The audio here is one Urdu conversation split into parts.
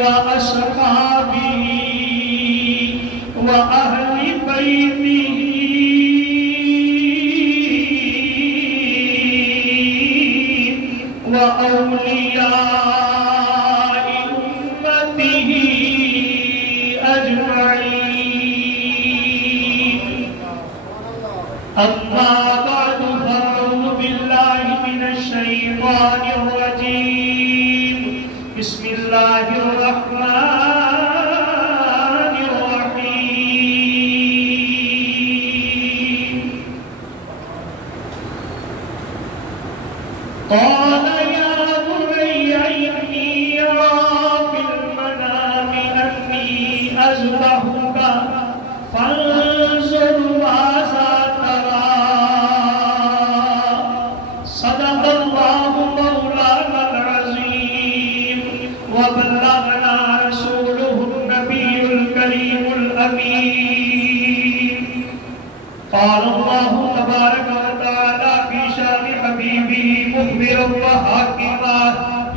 وأصحابه وأهل بيته وأولياء أمته أجمعين. أما بعد فأعوذ بالله من الشيطان الرجيم. بسم الله الرحمن الرحيم. قال يا بني إني أرى في المنام أني أذبحك فانظر ماذا ترى. صدق الله مولانا العظيم وبلغنا رسوله النبي الكريم الأمين. قال الله تبارك وتعالى في شان حبيبه مخبرا وحاكما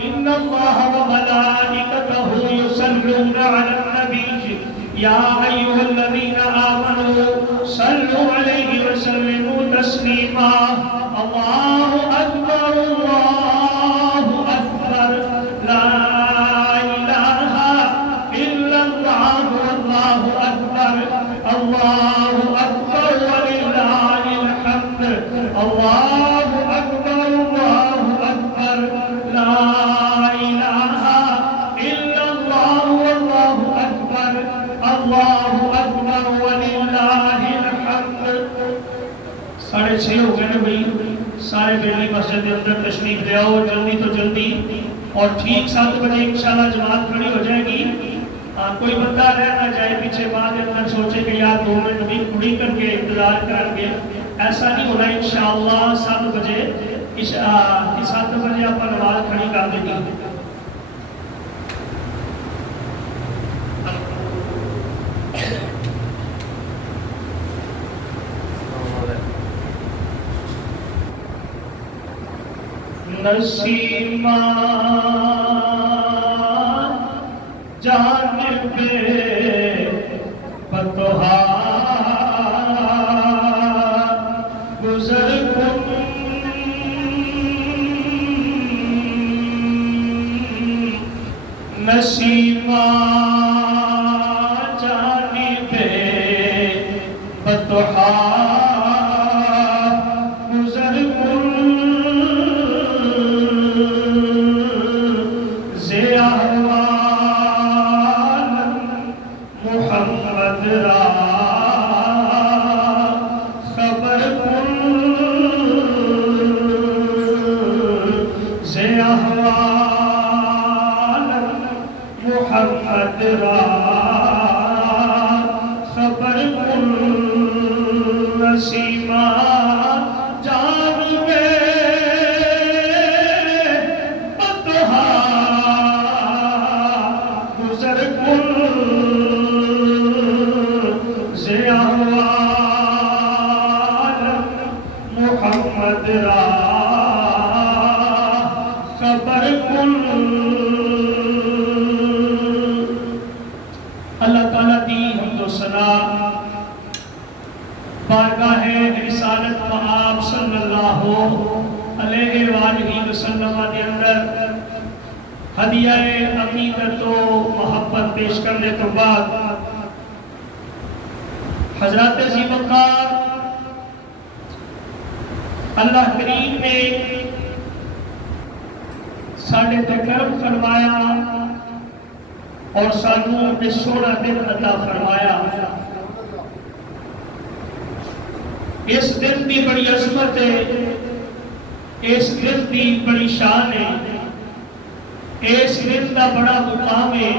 إن الله وملائكته يصلون على النبي يا أيها الذين آمنوا صلوا عليه وسلموا تسليما. الله أكبر الله أكبر لا إله إلا الله والله أكبر الله أكبر ولله الحمد. الله أكبر الله أكبر لا إله إلا الله والله أكبر الله أكبر ولله الحمد. 6:30 ہو گئے نا بھائی، سارے بیلی مسجد کے اندر تشریف لے آؤ جلدی تو جلدی، اور ٹھیک 7 بجے انشاءاللہ جماعت کھڑی ہو جائے گی. کوئی بندہ رہ نہ جائے پیچھے بعد اندر سوچے کہ یار 2 منٹ بھی کھڑی کر کے انتظار کریں گے، ایسا نہیں ہونا. انشاءاللہ 7 بجے 7 بجے آپ نماز کھڑی کر دیں گے. نسیمہ جانب پتوہا گزر کن نسیمہ جانب پتوہا گزر کن محمد را خبر کن ز احوال محمد را خبر کن. نسیمہ جانب پتوہا گزر کن محمد را خبر کن. اللہ تعالیٰ دی حمد و ثنا بارگاہ رسالت مآب صلی اللہ علیہ وآلہ وسلم کے اندر ہدیہ عقیدت و محبت پیش کرنے کے بعد حضرات ذی وقار اللہ کریم نے ساڑھے تے کرم فرمایا اور سانوں نے سونا دن عطا فرمایا. اس دن دی بڑی عظمت ہے، اس دن دی بڑی شان ہے، اس دن دا بڑا مقام ہے.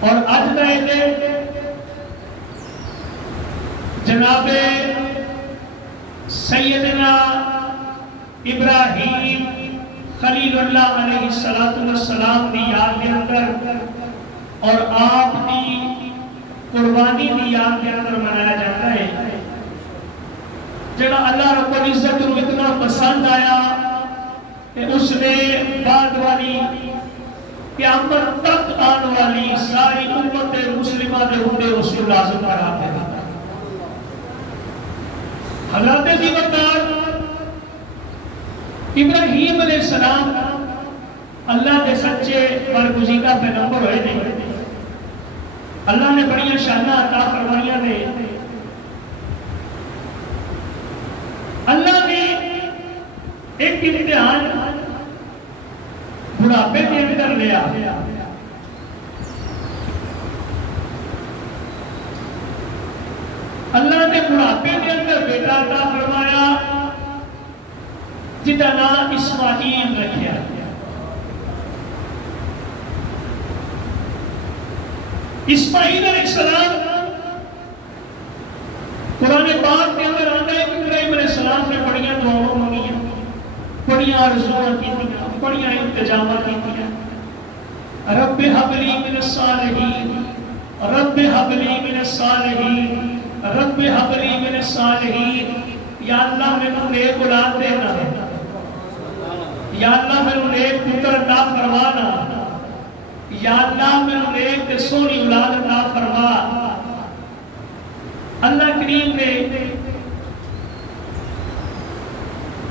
اور آج دا دن جناب سیدنا ابراہیم خلیل اللہ علیہ السلام دی یاد کے اندر اور آپ کی قربانی دی یاد کے اندر منایا جاتا ہے. جڑا اللہ رب العزت کو اتنا پسند آیا کہ اس نے بعد والی قیامت تک آنے والی ساری امت مسلمہ دے ہوتے اس کو لازم قرار دے دیتا. حضرت زیبکار ابراہیم علیہ السلام اللہ دے سچے برگزیدہ پیغمبر ہوئے نے. اللہ نے بڑی شانہ عطا فرمائیاں نے. اللہ نے ایک امتحان بڑھاپے کے اندر لیا. اللہ نے بڑھاپے کے اندر بیٹا عطا فرمایا جس کا نام اسماعیل رکھا. اسماعیل علیہ السلام قرآن پاک کے اندر آتا ہے کہ ابراہیم علیہ السلام نے بڑیاں دعاؤں مانگیاں، بڑیاں آرزویں کیتیاں، بڑیاں التجاواں کیتیاں. رب ہب لی من الصالحین، رب ہب لی من الصالحین، رب ہب لی من الصالحین. یا اللہ میں نیک اولاد دینا، یا اللہ میں نیک پتر عطا فرمانا، یا اللہ میں نیک سونی اولاد عطا فرما. اللہ کریم نے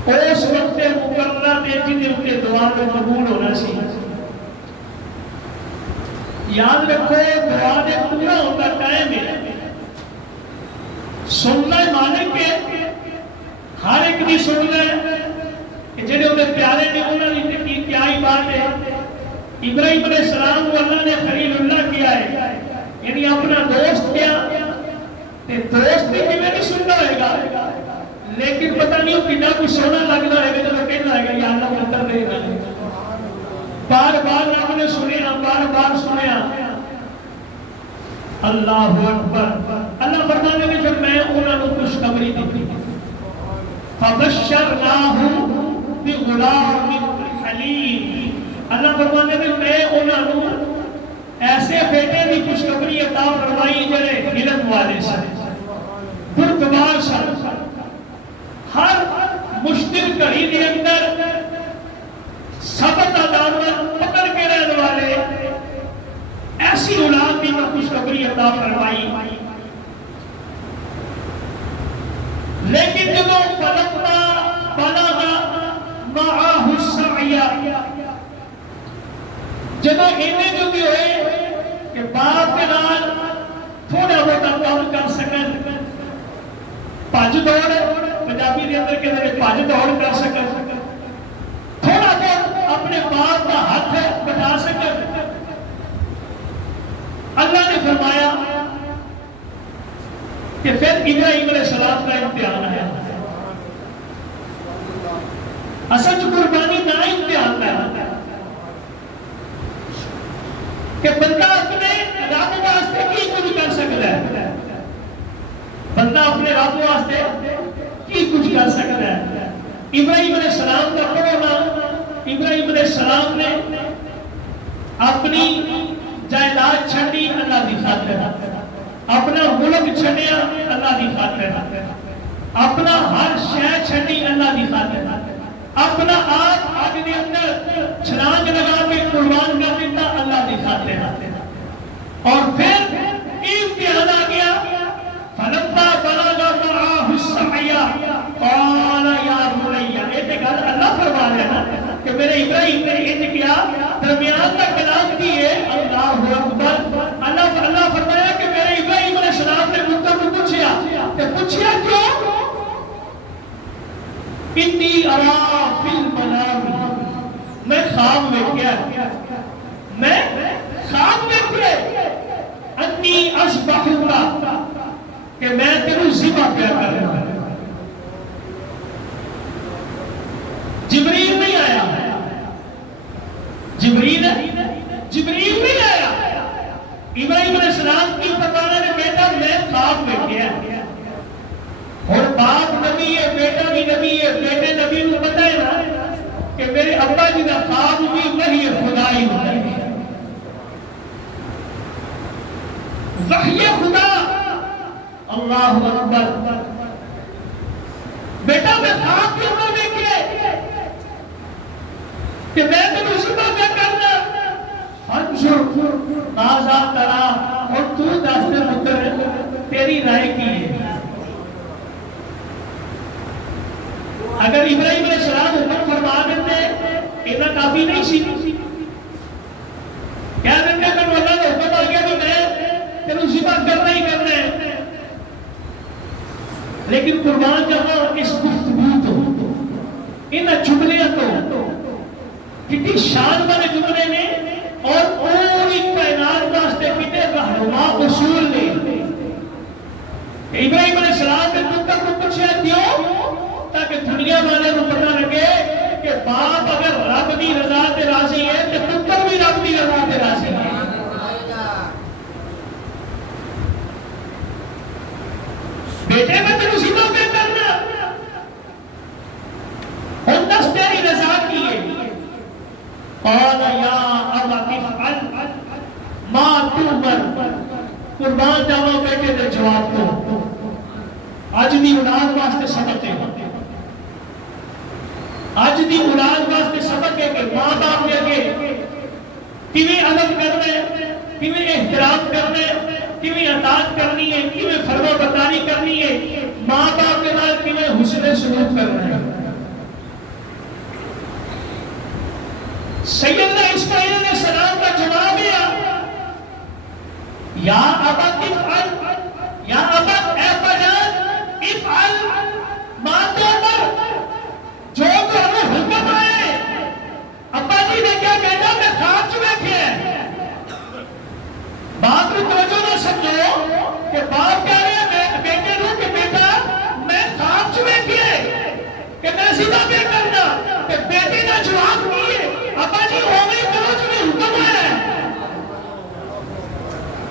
اس وقت مقررہ دے جن کے دعا میں قبول ہونا سی. یاد رکھو دعا دے پورا ہوتا ٹائم ہے. سننا مالک ہے، ہر ایک بھی سننا ہے کہ جنہیں انہیں پیارے نے انہوں نے کیا ہی بات ہے. ابراہیم علیہ السلام کو اللہ نے خلیل اللہ کیا ہے، یعنی اپنا دوست کیا. دوست بھی کیوں نہیں سننا ہوئے گا، لیکن پتہ نہیں وہ کتنا کچھ سونا لگنا ہے جب وہ کہنا ہے یا اللہ مطلب دے گا. بار بار آپ نے سنیا، بار بار سنیا. اللہ اکبر. اللہ فرمانے میں جب میں انہوں نے خوشخبری دی فبشرناہ بغلام حلیم. اللہ فرمانے میں انہوں نے ایسے بیٹے کی خوشخبری عطا فرمائی جڑے علم والے سے پرتبار سے ہر مشکل گھڑی کے اندر سبت عدالت پکڑ کے رہنے والے ایسی اولاد کی خوشخبری عطا فرمائی. لیکن جب فلما بلغ معه السعي، جب انہیں جو بھی ہوئے کہ باپ کے نال تھوڑا بہت کام کر سکن، بھج دوڑ پنجابی کے اندر کہتے ہیں بھج دوڑ کر سکن، تھوڑا بہت اپنے باپ کا ہاتھ بٹا سکن، اللہ نے فرمایا کہ پھر ابراہیم علیہ السلام کا امتحان ہے. اصل قربانی نہ امتحان ہے کہ بندہ اپنے رب واسطے کی کچھ کر سکتا ہے. بندہ اپنے رب واسطے کی کچھ کر سکتا ہے. ابراہیم علیہ السلام کا پڑھنا، ابراہیم علیہ السلام نے اپنی جائیداد چھڑی اللہ کی خاطر، اپنا ملک چھڑیا اللہ کی خاطر، اپنا ہر شے چھڑی اللہ کی خاطر، اپنا آپ آگ کے اندر چھلانگ لگا کے قربان کر دیتا اللہ کی خاطر. اور پھر امتحان آ گیا. فلما بلغ معه السعي قال يا بني. یہ گل اللہ فرما رہا ہے نا کہ میرے ابراہیم نے یہ کیا درمیان کا کلام کی ہے. اللہ اکبر. اللہ فرمایا کہ میرے ابراہیم علیہ السلام نے مجھ سے پوچھا کہ پوچھیا کیوں؟ انی ارا فی المنام. میں خواب میں کیا میں خواب میں کیا انی اصبحک کہ میں تیرے ذبح کیا کر رہا ہوں. جبریل نہیں آیا، جبریل نہیں آیا. ابراہیم علیہ السلام کی فرمانا نے بیٹا میں خواب میں کیا. اور باپ نبی ہے، بیٹا بھی نبی ہے. بیٹے نبی کو پتہ ہے نا کہ میرے ابا جی کا خواب بھی وحی خدا ہی ہوتا ہے. وحی خدا. اللہ اکبر. بیٹا میں خواب کیوں نہ دیکھے کہ میں تو ذبح کیا کرنا. نہیں سی کہہ دیں گے کہ اللہ نے حکم آ گیا تو میں تینوں ذبح کرنا ہی کرنا ہے. لیکن قربان جاوا اس گفتگو تو ان جملے تو کتنی شان والے جملے نے اور پوری کائنات واسطے کتنے رہنما اصول نے. ابراہیم علیہ السلام کے پتر کو پوچھا کیوں؟ تاکہ دنیا والے کو پتہ لگے کہ باپ اگر رب کی رضا تے راضی ہے تو پتر بھی رب کی رضا تے راضی ہے. بیٹے میں تینوں ذبح پہ کرنا ہن دس تیری رضا کی ہے. قال یا ابت افعل ما تؤمر. قربان جاوا بیٹے دے جواب تو اج دی اولاد واسطے سبق ہے. اج دی اولاد واسطے سبق ہے کہ ماں باپ کے اگے کیویں ادب کرنا ہے, کیویں احترام کرنا ہے, کیویں اطاعت کرنی ہے, کیویں فرما برداری کرنی ہے, ماں باپ کے نال کیویں حسن سلوک کرنا ہے. سیدنا اسماعیل علیہ السلام کا جواب ہے یا ابت افعل, یا ابت اے بجان افعل ما تؤمر, جو تمہیں حکم آئے. ابا جی نے کیا کہنا؟ میں خواب چ بیٹھے ہیں. بات کو توجہ نہ سمجھو کہ باپ کہہ رہے ہیں بیٹے نو کہ بیٹا میں خواب چ بیٹھے کہ میں ذبح پہ کرنا. کہ بیٹے نے جواب دیے ابا جی ہوگی کرو تمہیں حکم آیا ہے.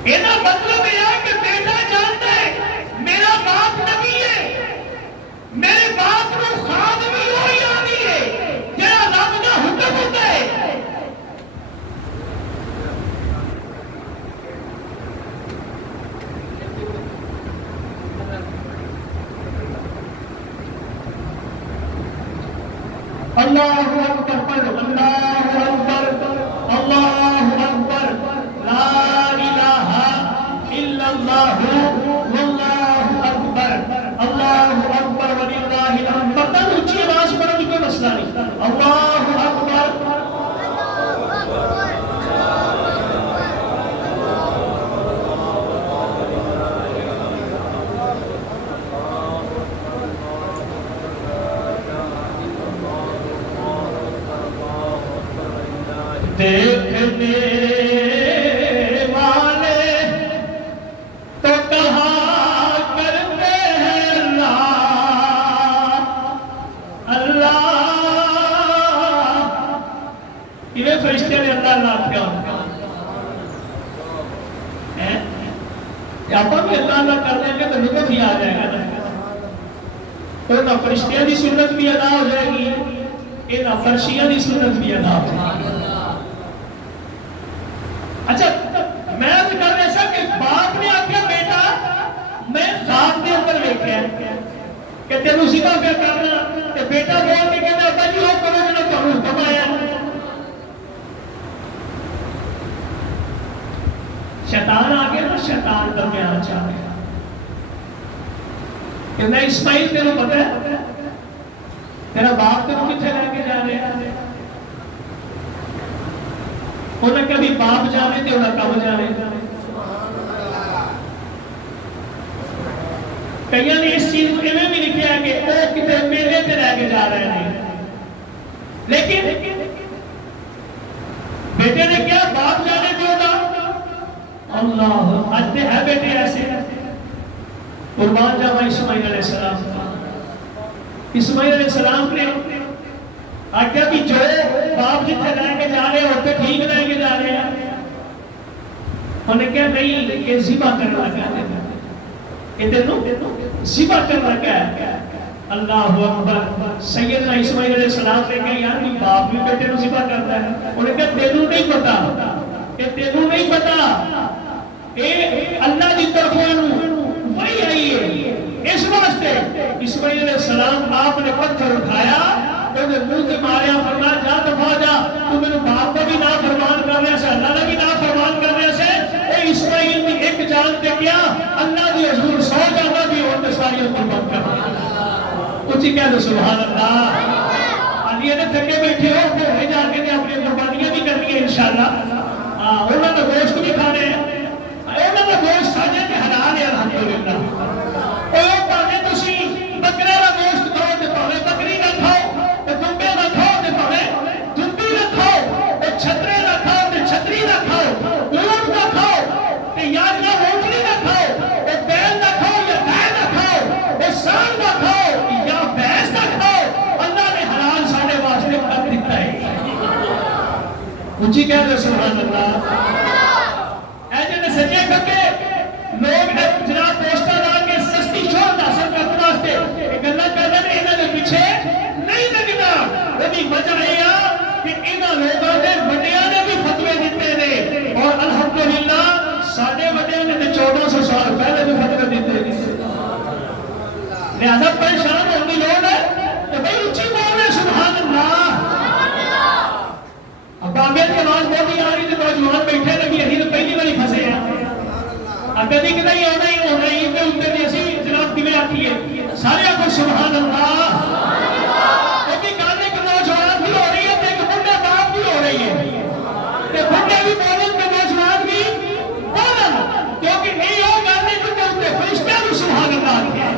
یہ مطلب یہ ہے کہ بیٹا جانتا ہے میرا باپ نبی ہے, میرے باپ کو خواب بھی وہی آنی ہے جہاں رب کا حکم ہوتا ہے. اللہ اکبر پڑھ, اللہ اکبر, اللہ اکبر, لا الہ الا اللہ واللہ اکبر, اللہ اکبر وللہ الحمد. مطلب اونچی آواز پڑھو کوئی مسئلہ نہیں. اللہ اکبر. دیکھنے والے تو کہا کرتے ہیں اللہ اللہ. یہ فرشتے نے اللہ اللہ کیا آپ بھی اللہ اللہ کر دیں گے تو لطف ہی آ جائے گا. تو نہ فرشتیاں کی سنت بھی ادا ہو جائے گی, یہ نہ فرشیاں کی سنت بھی ادا ہو جائے گی. اچھا میں کر رہا سا کہ باپ نے آخیا بیٹا میں خواب کے اندر دیکھا کہ تینوں ذبح پہ کرنا. بیٹا بول کے کہنا ابا جی وہ کرو جو تمہیں حکم آیا. شیطان آ گیا نا, شیطان درمیان چاہ گیا کہ میں اسماعیل تینوں پتہ ہے تیرا باپ تینوں کتنے لے کے جا رہے ہیں. انہیں کبھی باپ جانے تھے انہیں کب جانے. کئی نے اس چیز کو میں بھی لکھا ہے کہ وہ کتنے میلے سے لے کے جا رہے ہیں. لیکن بیٹے نے کیا باپ جانے دیا تھا. اللہ آج ہے بیٹے ایسے. قربان جاوا اسماعیل علیہ السلام. اسماعیل علیہ السلام نے آگیا بھی جو باپ جتنے لے کے جا رہے ہیں ہوتے ٹھیک لے کے جا رہے ہیں. انہیں کہا نہیں یہ ذبح کرنا لگا ہے, یہ تینوں ذبح کرنا لگا ہے. اللہ اکبر. سیدنا اسماعیل علیہ السلام نے کہا یار بھی باپ بھی بیٹے کو ذبح کرتا ہے. انہیں کہا تینوں نہیں پتا, کہ تینوں نہیں پتا اللہ کی طرف وہی آئی ہے. اس واسطے اسماعیل علیہ السلام آپ نے پتھر اٹھایا منہ سے ماریا, فرمایا جا دفعہ جا, تو میرے باپ کو بھی نافرمان کرنے سے اللہ نے بھی نافرمان کرنے سے اے اسماعیل بھی ایک جان تے کیا اللہ دی حضور 100 جانا بھی ہوتے ساری قربان کرنا. اچھی کہہ دو سبحان اللہ. علی نے تھکے بیٹھے ہو جا کے اپنے انشاءاللہ انہوں نے گوشت بھی کھانے ہیں انہوں نے گوشت ساجے کے حلال ہے الحمدللہ اور پانے تسی بکرے کا گوشت کھاؤ تے پاوے بکری نہ کھاؤ تے دمبے نہ کھاؤ تے پاوے دمبی نہ کھاؤ تے چھترے نہ کھاؤ تے چھتری نہ کھاؤ اونٹ نہ کھاؤ تے یاد نہ اونٹنی نہ کھاؤ تے بیل نہ کھاؤ یا گائے نہ کھاؤ تے سانڈ نہ کھاؤ یا بھینس نہ کھاؤ اللہ نے حلال ساڈے واسطے کر دیتا ہے اونچی کہہ دے سبحان اللہ اے جے سجے کھبے لوگ جناب پوسٹر لا کے سستی شہرت حاصل کرنے واسطے گلا کر رہے ہیں انہوں نے پیچھے نہیں لگنا وہی وجہ یہ کہ انہوں لوگوں نے وڈیاں نے بھی فتوے دیتے ہیں اور الحمدللہ ساڈے وڈیاں نے 1400 سال پہلے بھی فتوے دیتے ہیں لہذا پریشان ہونے کی لوڑ ہے کہ بھائی اونچی بول رہے سبحان اللہ اب بابے کی آواز بہت ہی آ رہی تو نوجوان بیٹھے لگی ابھی تو پہلی باری پھنسے ہیں کدی کدی آنا ہی ہونا ہی اتنے اتنے بھی اسی جناب کیویں آکھیے سارے آخو سبحان اللہ کیونکہ گل ایک نوجوان بھی ہو رہی ہے ایک بڑھے باپ بھی ہو رہی ہے بڑھے بھی بولن تے نوجوان بھی بولن کیونکہ یہ وہ گل ہے کہ اتنے فرشتہ بھی سبحان اللہ آکھیا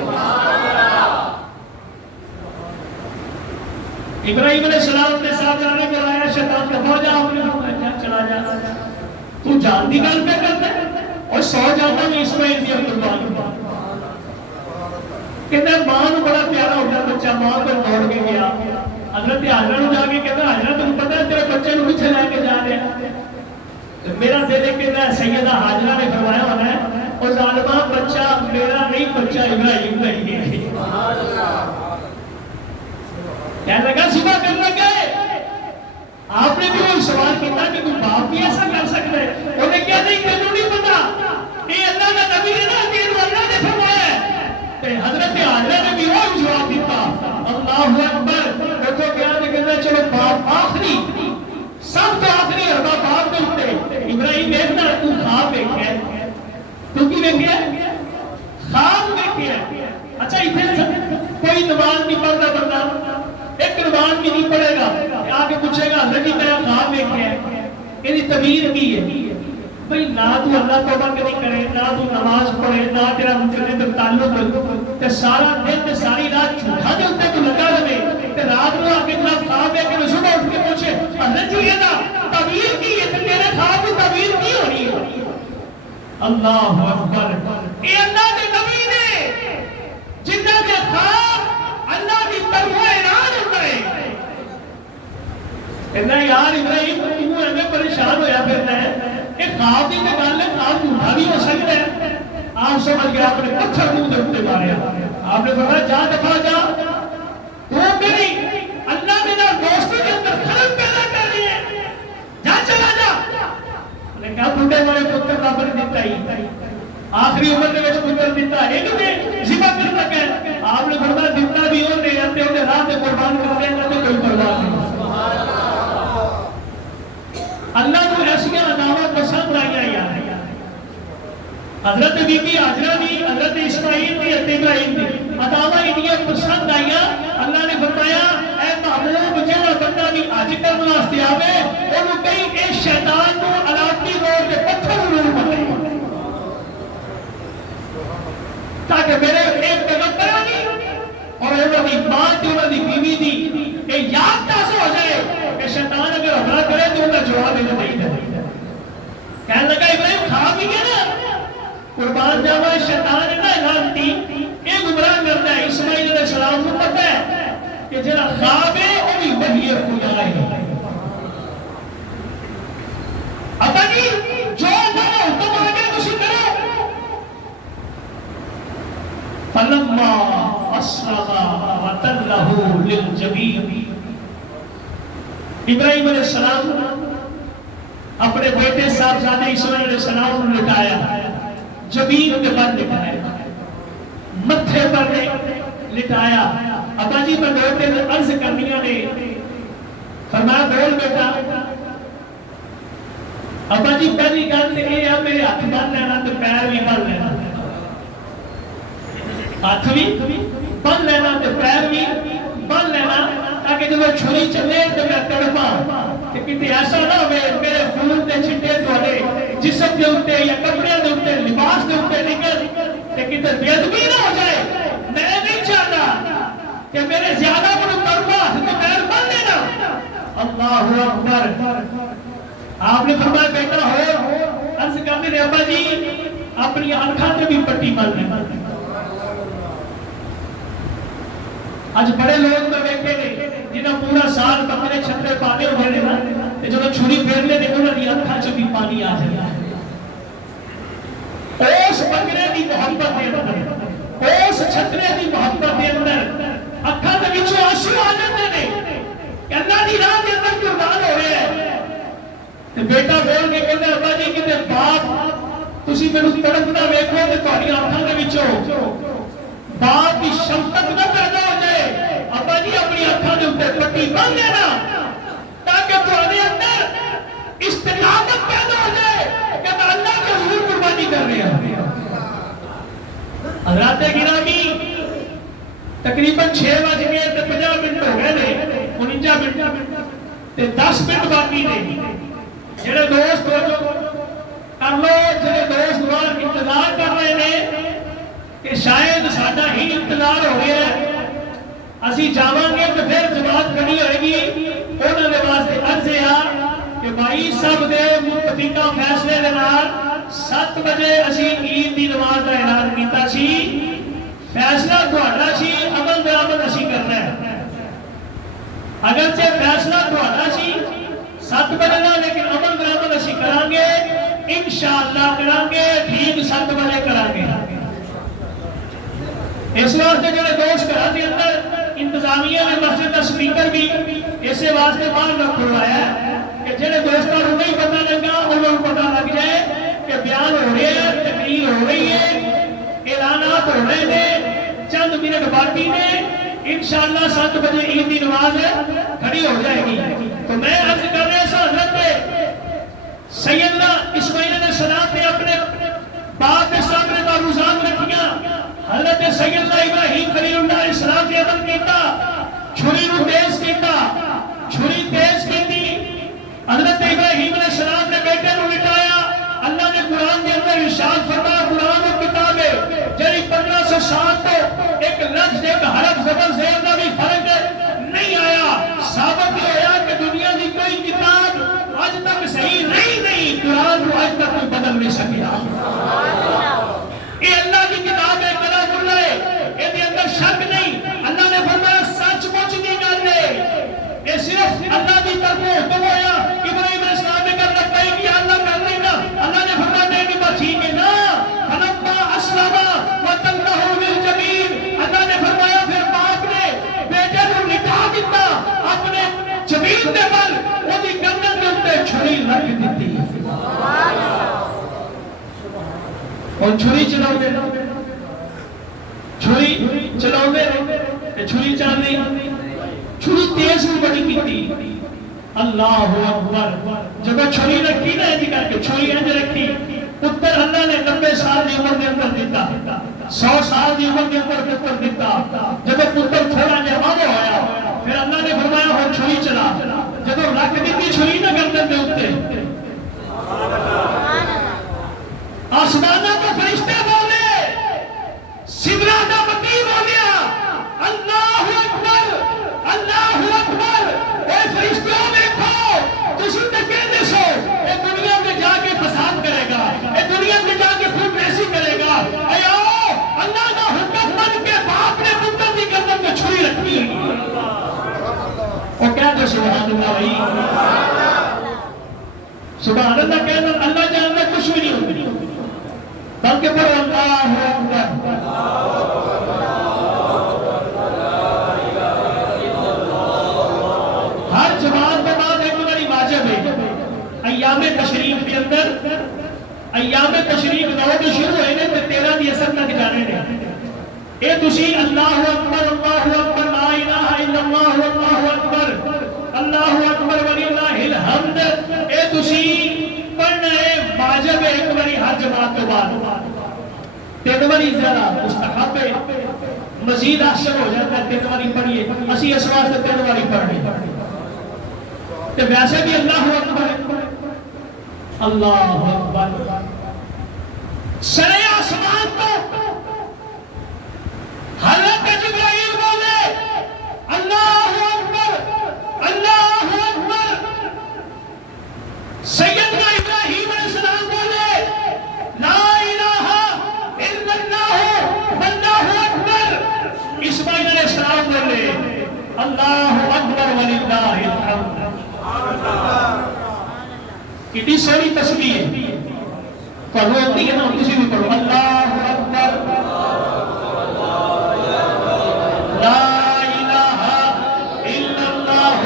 ابراہیم علیہ السلام نے صاحب جانے کو آیا شیطان کا ہو جا چلا جا تو جان دی گل پہ کرتا ہے اور 100 جانا میں اسماعیل دی قربانی کہتا ہے ماں نو بڑا پیارا ہوتا بچہ ماں کو دوڑ کے گیا حضرت حاجرہ نو جا کے کہتا حاجرہ تمہیں پتہ ہے تیرے بچے نو پیچھے لے کے جا رہے میرا دل کہتا ہے سیدہ حاجرہ نے فرمایا ہونا ہے اور ظالمہ بچہ میرا نہیں بچہ ابراہیم کا ہی ہے کہنے لگا صبح کرنے گئے آپ نے بھی وہ سوال کیا کہ کوئی باپ بھی ایسا کر سکتا ہے انہیں کیا نہیں تینوں نہیں پتا یہ اللہ کا نبی ہے نا کہ اللہ نے فرمایا ہے حضرت حاجرہ نے بھی وہ جواب دیتا اللہ اکبر دیکھو کیا کہنا چلو باپ آخری سب تو آخری ہوگا باپ کے اوپر ابراہیم دیکھنا تو خواب دیکھے تو کی دیکھے خواب دیکھے اچھا اتنے کوئی نماز نہیں پڑھتا بندہ ایک نماز بھی نہیں پڑھے گا آگے پوچھے گا حضرت میرا خواب دیکھے یہ تعبیر کی ہے بھئی نہ تو اللہ توبہ نہیں کرے نہ تو نماز پڑھے نہ تیرا مجھے تعلق تے سارا دن تے ساری رات جھوٹا دے اوپر تو لگا رہے تے رات کو آ کے جناب خواب ہے کہ صبح اٹھ کے پوچھے حضرت جی یہ نا تعبیر کی ہے تے تیرے خواب کی تعبیر کی ہو رہی ہے اللہ اکبر یہ اللہ کے نبی نے جنہ کے خواب اللہ کی طرف اعلان ہوتا ہے کہنا یار ابراہیم تو ہمیں پریشان ہویا پھرنا ہے ایک خواب کی گل ہے خواب جھوٹا بھی ہو سکتا ہے آپ سمجھ گئے آپ نے پتھر منہ دے اوپر ماریا آپ نے فرمایا جا دفعہ جا تو میری اللہ نے نہ دوستی کے اندر خلل پیدا کر رہی ہے جا چلا جا نے کہا بڈھے والے پتر رب نے دیتا ہی آخری عمر دے وچ پتر دیتا ہے کہ ذبح کر لگا آپ نے فرمایا دیتا بھی ہو نے اتے اودے راہ تے قربان کر دے تے کوئی پرواہ نہیں اللہ کو ایسی عداوت پسند آئی یار حضرت بی بی حاجرہ بھی حضرت اسماعیل بھی حضرت ابراہیم بھی عداوت انہی پسند آئی اللہ نے فرمایا اے محبوب جہاں بندہ بھی اج کرنے واسطے آوے اونوں کہیں اے شیطان کو علاقی روڈ تے پتھر ضرور مارے تاکہ میرے ایک پیغمبر اور انہوں نے ماں تے انہوں نے بیوی دی اے یاد تازہ ہو جائے کہ شیطان اگر حملہ کرے تو ان کا جواب دینا نہیں ہے کہنے لگا ابراہیم کھا بھی گیا نا قربان جاوا شیطان نا لانتی یہ گمراہ کرتا ہے اسماعیل علیہ السلام کو پتہ ہے کہ جڑا خواب ہے وہ بھی وحی خدا ہے ابا جی جو اللہ حکم آ گیا تسی کرو فلما اسلم وتلہ للجبین ابراہیم علیہ السلام اپنے بیٹے صاحبزادے اسماعیل علیہ السلام نے لٹایا جبین کے پر لٹایا متھے پر لٹایا ابا جی میں دو تین عرض کرنیاں نے فرمایا بول بیٹا ابا جی پہلی گل تے یہ ہے میرے ہاتھ بن لینا تے پیر بھی بن لینا ہاتھ بھی بن لینا تے پیر بھی بن لینا تاکہ جب میں چھری چلے تو میں تڑپا کہ کتے ایسا نہ ہوئے میرے کتنے بے ادبی نہ ہو جائے. میں نہیں چاہتا کہ میرے زیادہ بڑوں کرما تو پیر بن لینا. اللہ اکبر. آپ نے فرمایا بیٹا ہو عرض کرتے رہے ابا جی اپنی آنکھاں تے بھی پٹی بن لے. اج بڑے لوگ تو ویکھے نے جنہاں پورا سال بکرے چھترے پالے ہوئے نے نا تے جدوں چھری پھیرنے نے انہاں دی آنکھاں چ بھی پانی آ جائے. اس بکرے دی محبت دے اندر اس چھترے دی محبت دے اندر اکھاں دے وچوں آنسو آ جاندے نے کہ اللہ دی راہ دے اندر قربان ہو رہے ہیں. تے بیٹا بول کے کہندا ابا جی کتے باپ تسی مینوں تڑپدا ویکھو تے تہاڈی آنکھاں دے وچوں باپ کی شفقت نہ پیدا ہو جائے. ابا جی اپنی آنکھاں دے اوپر پٹی باندھ لینا تاکہ تہاڈے اندر استقامت پیدا ہو جائے کہ میں اللہ کے حضور قربانی کر رہا ہوں. حضرات گرامی تقریباً 6:50 ہو گئے نے 49 منٹ تے 10 منٹ باقی نے. جڑے دوست کر لو جڑے دوست انتظار کر رہے ہیں کہ شاید ساڈا ہی انتظار ہو گیا ہے اسی جاواں گے تو پھر جماعت کھڑی ہوئے گی. انہاں دے واسطے عرض ہے کہ بھائی سب دے متفقہ فیصلے دے نال 7 بجے اسی عید دی نماز دا اعلان کیتا سی. فیصلہ تہاڈا سی عمل درآمد اسی کرنا ہے. اگرچہ فیصلہ تہاڈا سی 7 بجے دا لیکن عمل درآمد اسی کران گے انشاءاللہ کران گے ٹھیک 7 بجے کران گے. اس واسطے جڑے دوست گھر کے اندر انتظامیہ نے مسجد کا سپیکر بھی اسے واسطے باہر رکھ کھلوایا ہے کہ جڑے دوستوں کو نہیں پتہ لگا انہوں کو پتہ لگ جائے کہ بیان ہو رہے ہیں تقریر ہو رہی ہے اعلانات ہو رہے ہیں چند منٹ باقی نے انشاءاللہ 7 بجے عید کی نماز کھڑی ہو جائے گی. تو میں عرض کر رہے ہیں حضرت سیدنا اسماعیل علیہ السلام نے اپنے باپ کے سامنے معروضات رکھیاں. حضرت سیدنا ابراہیم خلیل اللہ علیہ السلام نے عمل کیتا چھری نو تیز کیتا چھری تیز کیتی. حضرت ابراہیم علیہ السلام نے بیٹے نو لٹایا. اللہ نے قرآن کے اندر ارشاد فرمایا قرآن و کتاب ہے جڑی 1500 سال تو ایک لفظ ایک حرف زبر زیر دا بھی فرق نہیں آیا. ثابت یہ ہوا کہ دنیا کی کوئی کتاب آج تک صحیح نہیں قرآن کو آج تک کوئی بدل نہیں سکیا. یہ اللہ کی کتاب ہے کلام اللہ ہے یہ دے اندر شک نہیں. اللہ نے فرمایا سچ مچ دی گل ہے. یہ صرف اللہ کی طرف حکم ہویا ابراہیم علیہ السلام نے کہا لبیک یا اللہ کر لینا. اللہ نے فرمایا نہیں بات ٹھیک ہے نا فلما اسلم وتلہ للجبین. اللہ نے فرمایا پھر باپ نے بیٹے کو لٹا دیتا اپنے جبین دے بل وہ دی گردن دے اوپر چھری رکھ دیتی. اور چھری چلاؤ چھری چاندی چھری تیز بھی بڑی کیتی. اللہ اکبر. جب چھری رکھی نا ایسی کر کے چھری انج رکھی پتر اللہ نے 90 سال کی عمر کے اندر دیتا 100 سال کی عمر کے اندر پتر دیتا. جب پتر تھوڑا جہا بڑا ہویا پھر اللہ نے فرمایا ہو چھری چلا. جب رکھ دیتی چھری نہ گردن دے اوپر آسمانہ کا فرشتے بولے سدرہ کا مکی بولیا اللہ اکبر اللہ اکبر. اے فرشتوں دیکھو تسی تے کہندے سو اے دنیا میں جا کے فساد کرے گا اے دنیا میں جا کے خون ریزی کرے گا. اے آؤ اللہ کا حکم من کے باپ نے پتر کی گردن میں چھری رکھی ہے. وہ کہتے سبحان اللہ بھائی سبحان اللہ کہنا اللہ جاننا کچھ بھی نہیں ہوگی بلکہ پر اللہ اکبر. ہر جماعت کے بعد ایک بڑی واجب ہے ایام تشریف کے اندر ایام تشریف نو جو شروع ہوئے نے 13 دی اثر تک جانے نے. اے تسی اللہ اکبر لا الہ الا اللہ اللہ اکبر وللہ الحمد اے تسی پڑھنا ہے واجب ہے ایک باری ہر جماعت کے بعد. 3 باری زیادہ مستحب ہے مزید احسن ہو جاتا ہے 3 باری پڑھیے. اسی اس واسطے 3 باری پڑھنی تو ویسے بھی اللہ اکبر اللہ اکبر. سرے آسمان کو حضرت جبرائیل بولے اللہ اکبر اللہ اکبر، سیدنا ابراہیم علیہ السلام بولے لا الہ الا اللہ واللہ اکبر، اسماعیل علیہ السلام بولے اللہ اکبر وللہ الحمد۔ کتنی سوری تسبیح ہے، پڑھو ہوتی ہے نا، کسی بھی پڑھو اللہ اکبر لا الہ الا اللہ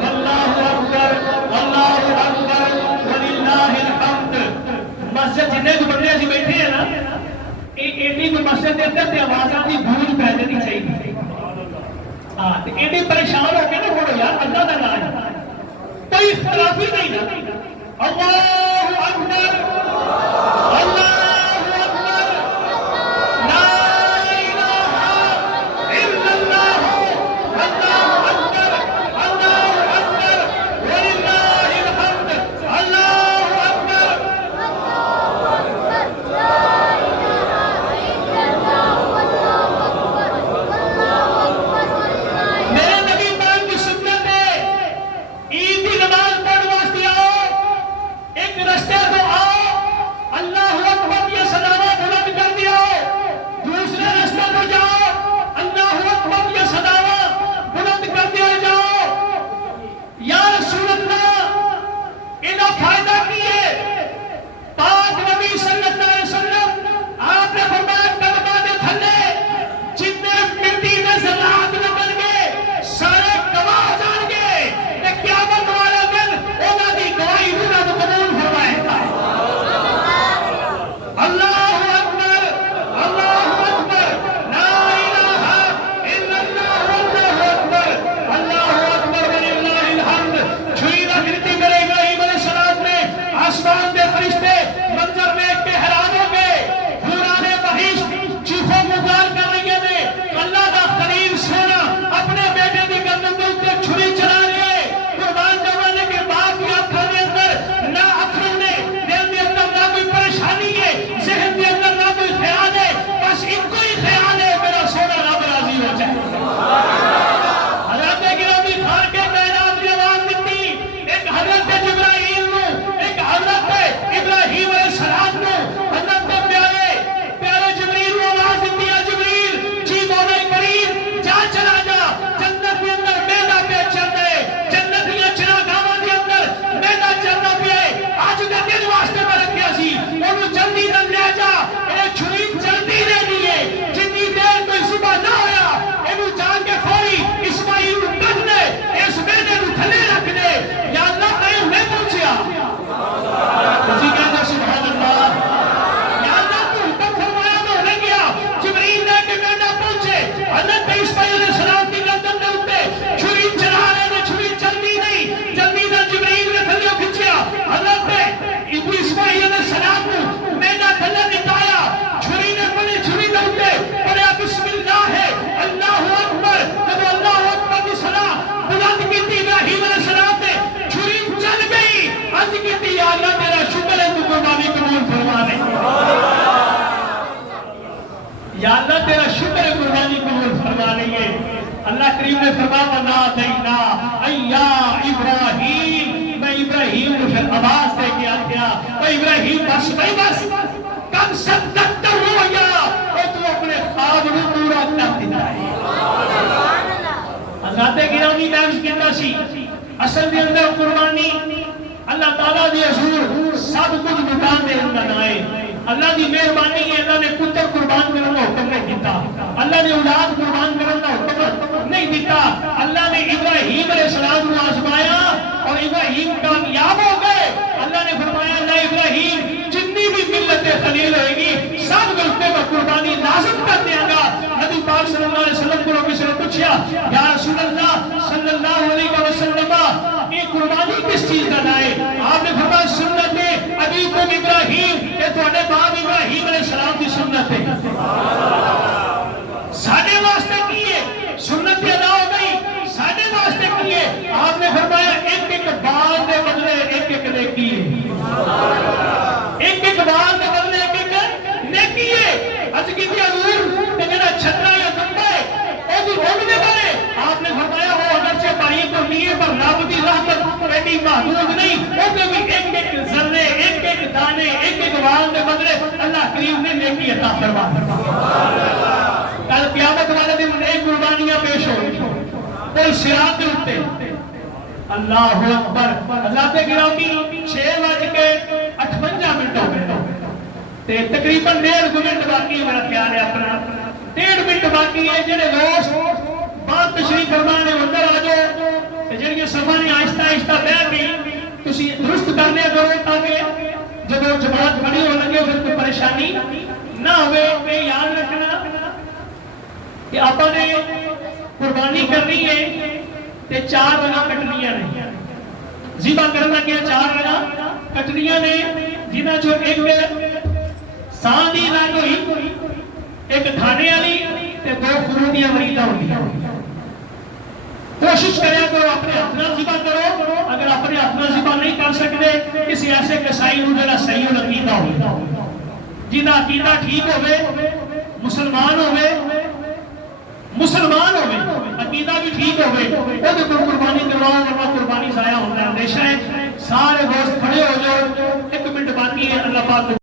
واللہ اکبر واللہ اکبر وللہ الحمد۔ مسجد جنہیں کو بندے ایسی بیٹھے ہیں نا، ایڈی کو مسجد دے اندر تے آواز آتی گونج پہ جانی چاہیے، ہاں تے ایڈی پریشان ہو کے نا پڑھو یار، اللہ کا نام ہے، کوئی اختلاف ہی نہیں نا۔ اللہ اکبر اللہ اکبر لا الہ الا اللہ واللہ اکبر اللہ اکبر وللہ الحمد اللہ اکبر۔ میرے نبی پاک کی سنت ہے، عید کی نماز پڑھ واسطے آؤ، ایک رستے کو آؤ، اللہ اکبر یہ صداواں بلند کر دیا، دوسرے رستے کو جاؤ، اللہ اکبر یہ صداواں بلند کر دیا جاؤ۔ یا رسول اللہ انہا فائدہ کیے، پاک نبی صلی اللہ علیہ وسلم آپ نے فرمایا کلمہ دے تھلے جتنے مٹی میں ذرات نہ بن گئے سارے گواہ جان گئے کہ قیامت والا دن انہاں دی گواہی انہاں کو قبول فرمائے گا۔ اللہ اکبر اللہ اکبر لا الہ الا اللہ واللہ اکبر اللہ اکبر وللہ الحمد۔ چھری نہ گرتی میرے ابراہیم علیہ السلام نے، آسمان دے فرشتے منظر میں ایک کے حیران ہو گئے، حورانے بہشت چیخوں پکار کر رہی نے، اللہ کا خلیل سونا اپنے بیٹے دی گردن دے اوپر چھری چلا رہے، قربان جانے کے باپ کی آنکھوں کے اندر نہ اتھروں نے، دل کے اندر نہ کوئی پریشانی ہے، ذہن کے اندر نہ کوئی خیال ہے، بس ایک کوئی خیال ہے میرا سونا رب راضی ہو جائے۔ حضرت گرامی خان کے کائنات کی آواز دیتی، ایک حضرت جبرائیل نو، ایک حضرت ابراہیم علیہ السلام نو، حضرت پیارے جبریل نو آواز دیتی ہے جبریل جی مولا کریم جا چلا جا، جنت کے اندر میلہ پہ چل رہے، جنت کے چراگاہاں کے اندر میلہ چلنا پہ آج کا دن واسطے میں رکھیا سی، انہوں جلدی نہ لے جا، انہیں چھری جلدی رہنی ہے، جتنی دیر کوئی صبح نہ ہویا انہوں جان کے فوری اسماعیل کو کٹ لے، اس میلے کو تھلے رکھ دے، یا اللہ کہیں میں پہنچیا کسی کہتا سبحان اللہ، یا اللہ تو حکم فرمایا میں ہونے گیا، جبریل لے کے میلہ پہنچے، حضرت اسماعیل علیہ السلام کی گردن دے اوپر چھری چلا رہے نے، چھری چلنی نہیں، جلدی نہ جبریل نے تھلیوں کھچیا، حضرت اسماعیل علیہ السلام کو میلہ تھلے نکایا، چھری نے پڑے چھری دے اوپر پڑھا بسم اللہ ہے اللہ اکبر، جب اللہ اکبر کی صلاح بلند کی تھی ابراہیم علیہ السلام نے، چھری چل گئی، عرض کی تھی یا اللہ تیرا شکر ہے تو قربانی قبول فرما لے، یا اللہ تیرا شکر ہے قربانی قبول فرما لے۔ اللہ کریم نے فرمایا نادینا ایا ابراہیم، میں ابراہیم کو پھر آواز دے کے آگیا، اے ابراہیم بس نہیں بس، کم صدقت رؤیا، اے تو اپنے خواب کو پورا کر دیتا ہے۔ حضرات گرامی میں عرض کرنا سی، اصل دے اندر قربانی اللہ تعالیٰ دی حضور سب کچھ مکان دے اندر آئے، اللہ دی مہربانی ہے، اللہ نے پتر قربان کرنے کا حکم نہیں دیتا، اللہ نے اولاد قربان کرنے کا حکم نہیں دیتا، اللہ نے ابراہیم علیہ السلام کو آزمایا اور ابراہیم کامیاب ہو گئے، اللہ نے فرمایا اللہ ابراہیم جتنی بھی ملت خلیل ہوئے گی سب گلتے میں قربانی لازم کر دیا گا۔ نبی پاک صلی اللہ علیہ وسلم کو کسی نے پوچھا یا رسول اللہ صلی اللہ علیہ وسلم یہ قربانی کس چیز کا لائے؟ آپ نے فرمایا سنت ابیکم ابراہیم، یہ تھوڑے باپ ابراہیم علیہ السلام کی سنت ہے، ساڑھے واسطے کیے سنت ادا ہو گئی، ساڑھے واسطے کیے، آپ نے فرمایا ایک ایک بال دے بدلے ایک ایک نیکی ہے، ایک ایک بال دے بدلے ایک ایک نیکی ہے۔ عرض کی حضور کہ میرا چھترا یا دمبا ہے ہونی ہے پر رب دی رحمت ایڈی محدود نہیں، وہ بھی ایک ذرے ایک دانے ایک وال دے بدلے اللہ کریم نے نیکی عطا فرما کل قیامت والے دن ایک قربانیاں پیش ہوئی کوئی صراط کے اوپر اللہ اکبر حضرات گرامی 6:58 ہو گئے تے تقریباً 1.5 منٹ باقی ہے، میرا خیال ہے اپنا 1.5 منٹ باقی ہے۔ جڑے دوست بات تشریف فرما نے اندر آ جاؤ تے جڑی سبھا نے آہستہ آہستہ بیٹھ گئی تسی درست کرنے کرو تاکہ جب جماعت بڑی ہو لگے پھر کوئی پریشانی نہ ہوئے۔ کہ یاد رکھنا کہ آپ نے قربانی کرنی ہے تے 4 رگاں کٹنیاں نے، ذبح کرنا کیا 4 رگاں کٹنیاں نے، جنہاں جو ایک سان دی رنگ ہوئی، ایک کھانے والی تے 2 خون دیا مریضاں ہوئی۔ کوشش کریا کرو اپنے ہاتھ نال ذبح کرو، اگر اپنے ہاتھ نال ذبح نہیں کر سکتے کسی ایسے کسائی نوں جڑا صحیح عقیدہ ہو، جنہاں عقیدہ ٹھیک ہوے، مسلمان ہوے عقیدہ بھی ٹھیک ہوے، وہ تو قربانی کرواؤ ورنہ قربانی ضائع ہوتا ہے۔ ہمیشہ سارے دوست کھڑے ہو جاؤ، 1 منٹ باقی ہے، اللہ پاک